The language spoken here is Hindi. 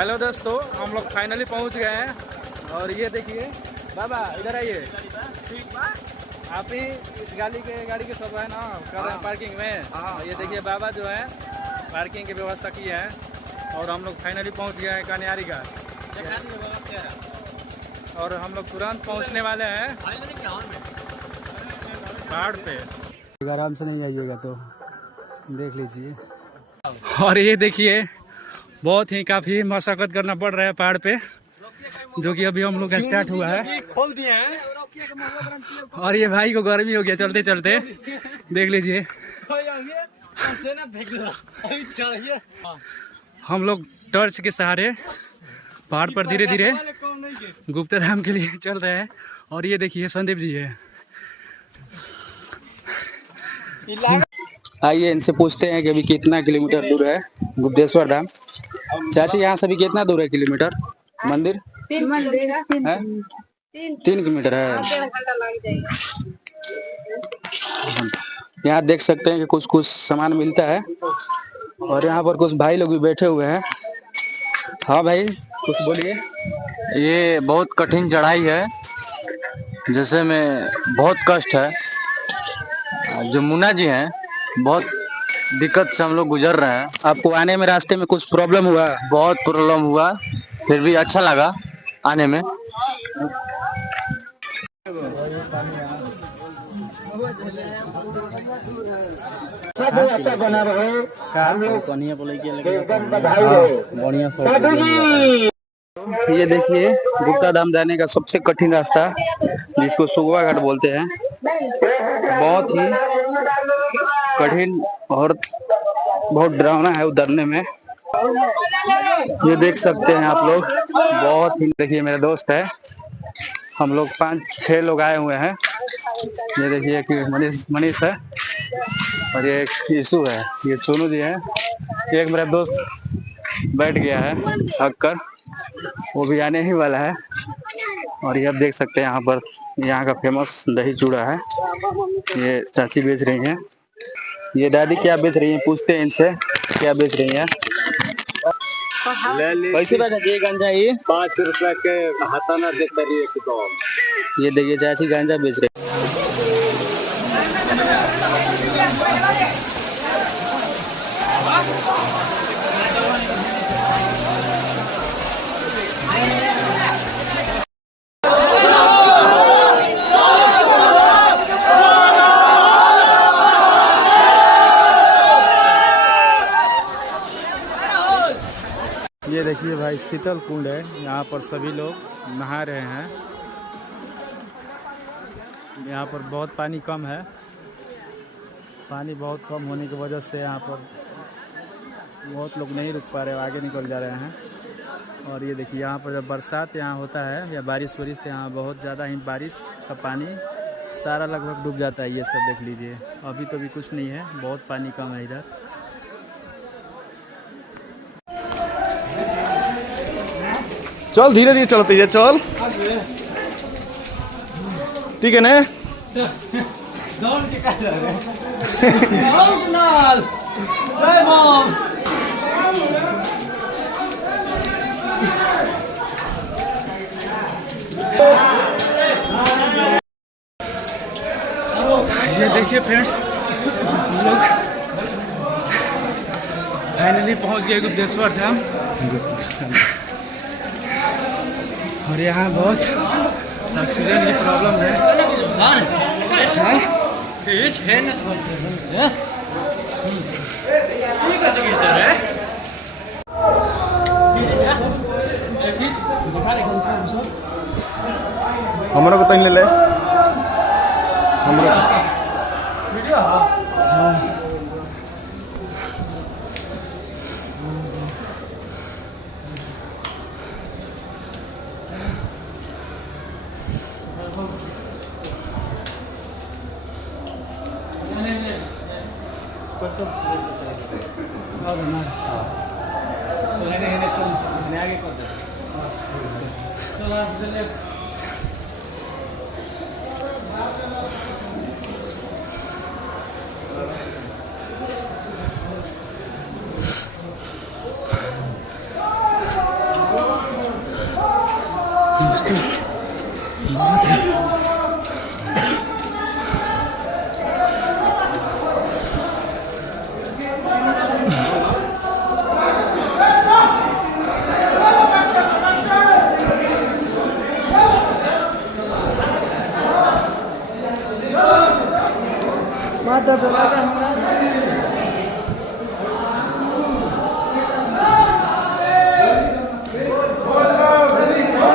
हेलो दोस्तों, हम लोग फाइनली पहुंच गए हैं और ये देखिए बाबा इधर आइए। आप ही इस गाड़ी के सब है ना कर रहे हैं पार्किंग में। और ये देखिए बाबा जो है पार्किंग की व्यवस्था की है और हम लोग फाइनली पहुंच गए हैं कन्यारी घाट। और हम लोग तुरंत पहुंचने वाले हैं पहाड़ पे। आराम से नहीं आइएगा तो देख लीजिए। और ये देखिए बहुत ही काफ़ी मशक्कत करना पड़ रहा है पहाड़ पे, जो कि अभी हम लोग का स्टार्ट हुआ है। खोल दिए हैं और ये भाई को गर्मी हो गया चलते चलते, देख लीजिए। हम लोग टॉर्च के सहारे पहाड़ पर धीरे धीरे गुप्तधाम के लिए चल रहे हैं। और ये देखिए संदीप जी है। आइए इनसे पूछते हैं कि अभी कितना किलोमीटर दूर है गुप्तेश्वर धाम। चाची यहाँ से अभी कितना दूर है किलोमीटर मंदिर? 3 किलोमीटर है। यहाँ देख सकते हैं कि कुछ कुछ सामान मिलता है और यहाँ पर कुछ भाई लोग भी बैठे हुए हैं। हाँ भाई कुछ बोलिए। ये बहुत कठिन चढ़ाई है, जैसे में बहुत कष्ट है। जो मुन्ना जी हैं बहुत दिक्कत से हम लोग गुजर रहे हैं। आपको आने में रास्ते में कुछ प्रॉब्लम हुआ? बहुत प्रॉब्लम हुआ, फिर भी अच्छा लगा आने में। ये देखिए गुप्ता धाम जाने का सबसे कठिन रास्ता, जिसको सुगवा घाट बोलते हैं। बहुत ही कठिन और बहुत डरावना है उतरने में। ये देख सकते हैं आप लोग। बहुत ही देखिए मेरे दोस्त है, हम लोग 5-6 लोग आए हुए हैं। ये देखिए कि मनीष है और ये एक यीशु है, ये सोनू जी है। एक मेरा दोस्त बैठ गया है थक कर, वो भी आने ही वाला है। और ये आप देख सकते हैं यहाँ पर यहाँ का फेमस दही चूड़ा है। ये चाची बेच रही हैं। ये दादी क्या बेच रही हैं, पूछते हैं इनसे क्या बेच रही हैं। कैसे बेचा ये गांजा? ये 5 रुपए के हाथाना देता रही है। ये देखिए चाची गांजा बेच रही है। ये देखिए भाई शीतल कुंड है, यहाँ पर सभी लोग नहा रहे हैं। यहाँ पर बहुत पानी कम है। पानी बहुत कम होने की वजह से यहाँ पर बहुत लोग नहीं रुक पा रहे, आगे निकल जा रहे हैं। और ये देखिए यहाँ पर जब बरसात यहाँ होता है या बारिश वारिश, तो यहाँ बहुत ज़्यादा ही बारिश का पानी सारा लगभग डूब जाता है। ये सब देख लीजिए। अभी तो भी कुछ नहीं है, बहुत पानी कम है इधर। चल धीरे धीरे चलते है, चल ठीक है ना। ये देखिए फ्रेंड्स, हम लोग फाइनली पहुंच गए गुप्तेश्वर धाम। और यहाँ बहुत ऑक्सीजन की प्रॉब्लम है। हमारा को तंग ले ले हमारा। दोस्तों माता पिता का हमारा